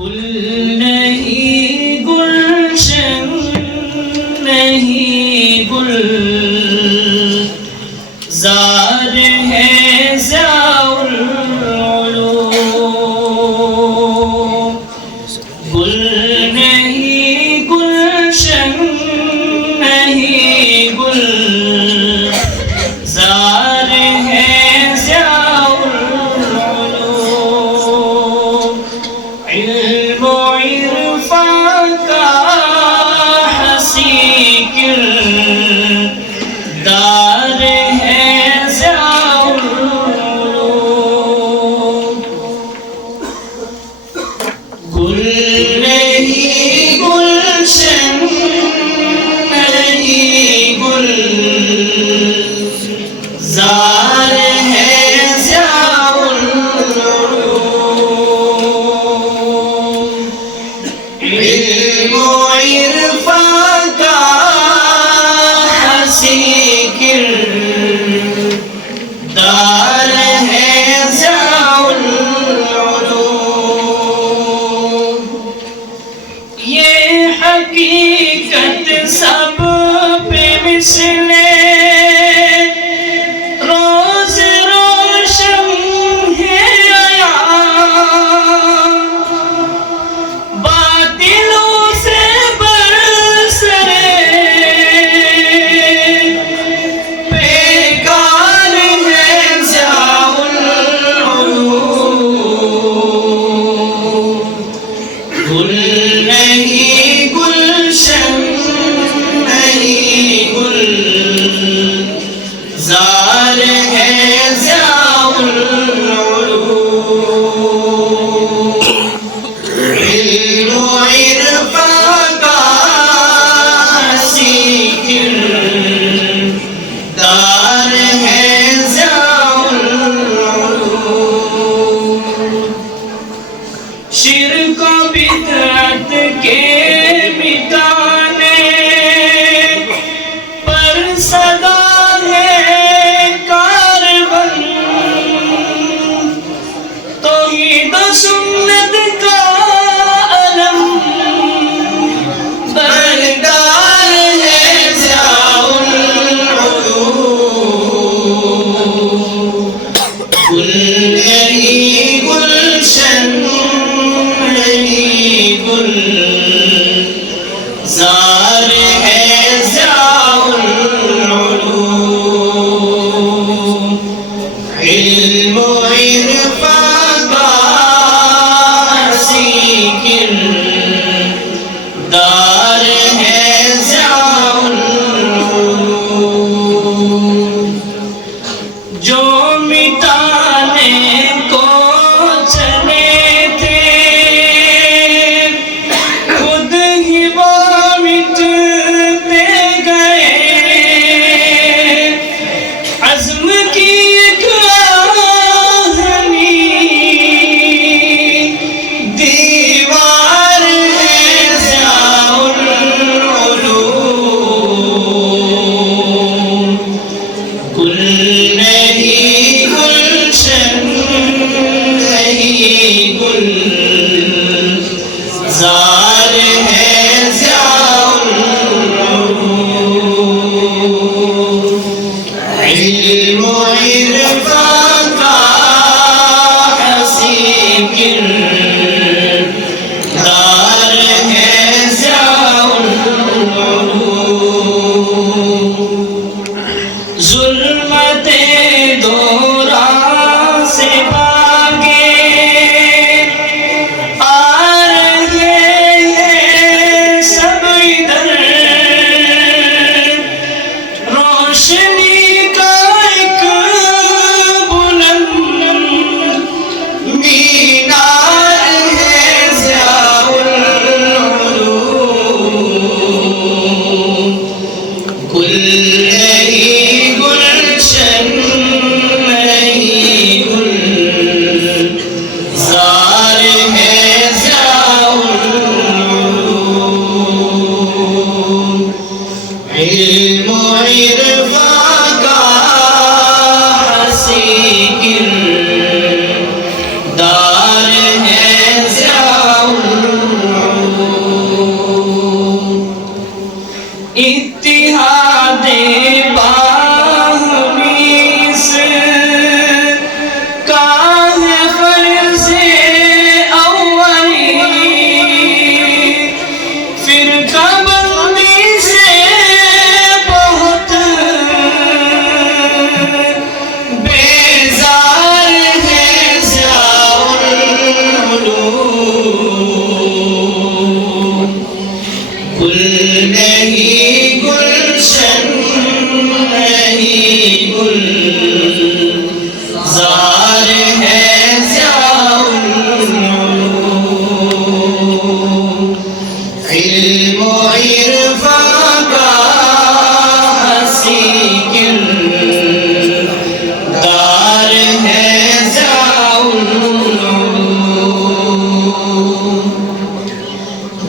गुल नहीं गुलशन नहीं गुल जार है ज़ाउल उलूम। गुल नहीं गुलशन नहीं गुल जार है ज़ाउल उलूम। इल्म इरफान का हसी किरदार है ज़ाउल उलूम। गुल नहीं गुलशन नहीं गुल ज़ार है ज़ाउल उलूम। इल्म इरफान का हसी किरदार है ज़ाउल उलूम। ये हकीकत सब पे मिसले रोज रोशन है आया। बातिलों से बरसरे बेकार है ज़ाउल उलूम। गुल नहीं गुलशन नहीं गुल ज़ार है ज़ाउल उलूम। इल्म इरफान का हसी किरदार है ज़ाउल उलूम। शिर्क व बिदअत के मिटाने पर सदा है कारबन। तौहीद व सुन्नत का अलम बरदार है ज़ाउल उलूम। गुल नहीं गुलशन नहीं गुल ज़ार है ज़ाउल उलूम। इल्म इरफान का हसी किरदार है ज़ाउल उलूम। जो मिटाने को चले थे खुद ही वो मिटते गए। अज़्म की एक आहनी दीवार है ज़ाउल उलूम। गुल नहीं गुलशन नहीं गुल ज़ार है ज़ाउल उलूम। इल्म इरफान का हसी किरदार है ज़ाउल उलूम। ज़ुल्मते दौरान से भागे आ रहे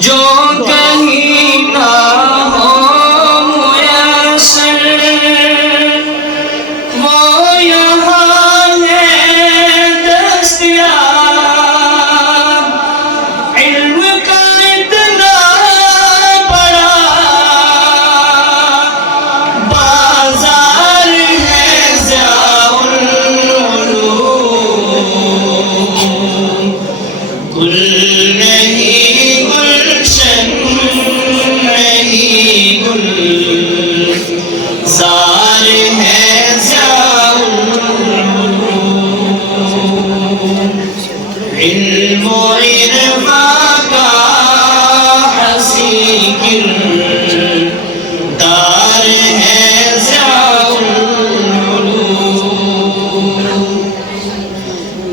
जो कहीं ना हो मुयस्सर वो यहाँ है दस्तयाब। इल्म का इतना बड़ा बाजार है ज़ियाउल उलूम। गुल नहीं गुलशन नहीं गुलज़ार है ज़ियाउल उलूम। इल्म व इरफा का हसी किरदार है ज़ियाउल उलूम।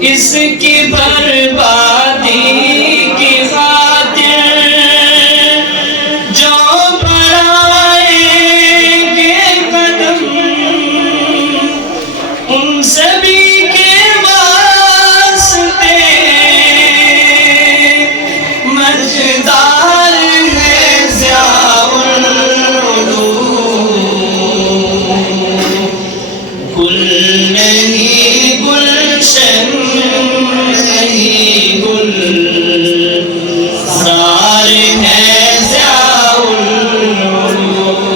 इसकी बर्बादी की खातिर जो बढ़ाएंगे कदम उन सभी के वास्ते मजदार है ज़ियाउल उलूम। गुल नहीं गुलशन नहीं गुलज़ार है ज़ियाउल उलूम।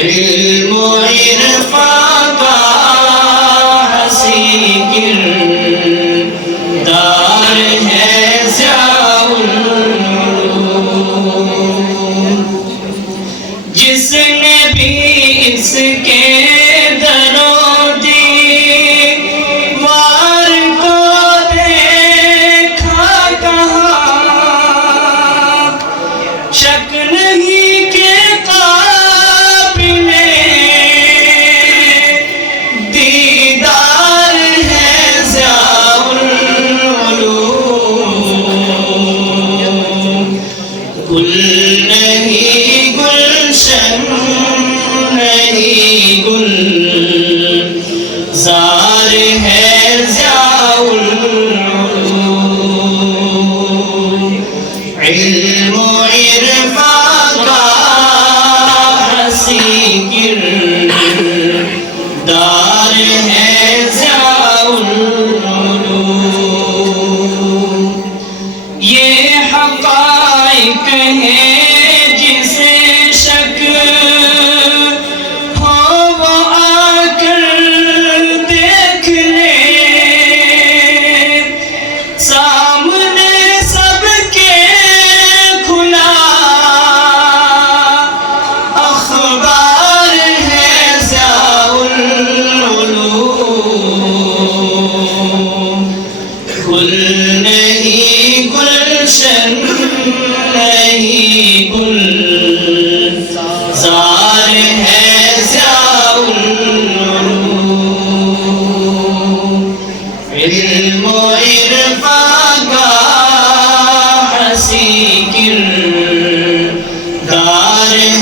इल्म व इरफा का हसी किरदार है ज़ियाउल उलूम। जिसने भी इसके दरोदीवार को देखा कहाँ शक नहीं के काबिले दीदार है ज़ियाउल उलूम। गुल नहीं गुलशन नहीं गुलज़ार है ज़ियाउल उलूम। इल्म व इरफा का हसी किरदार है ज़ियाउल उलूम। ये हक़ाइक़ है जिसे शक हो वो आकर देख ले। सामने सबके खुला अखबार है ज़ियाउल उलूम। गुल नहीं गुलशन नहीं गुलज़ार है ज़ियाउल उलूम। इल्म व इरफा का हसी किरदार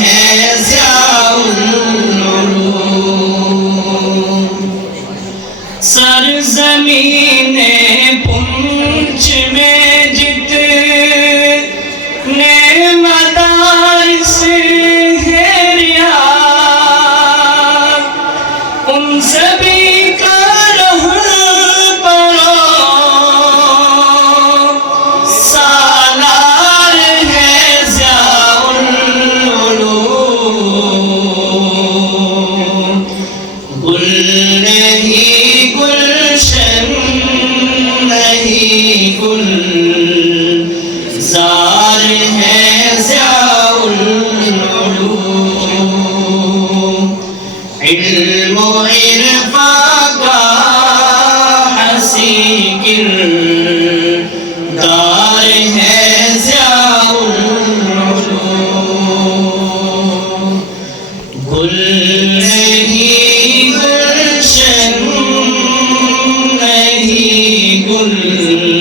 है ज़ियाउल उलूम। सरज़मीने पुंछ में जितने मदारिस हैं रियाद उन सभी का रहबरो सालार है ज़ियाउल उलूम। गुल नहीं गुलशन नहीं गुलज़ार है ज़ियाउल उलूम। इल्म व इरफा का हसी किरदार है ज़ियाउल उलूम। गुल नहीं गुलशन नहीं गुलज़ार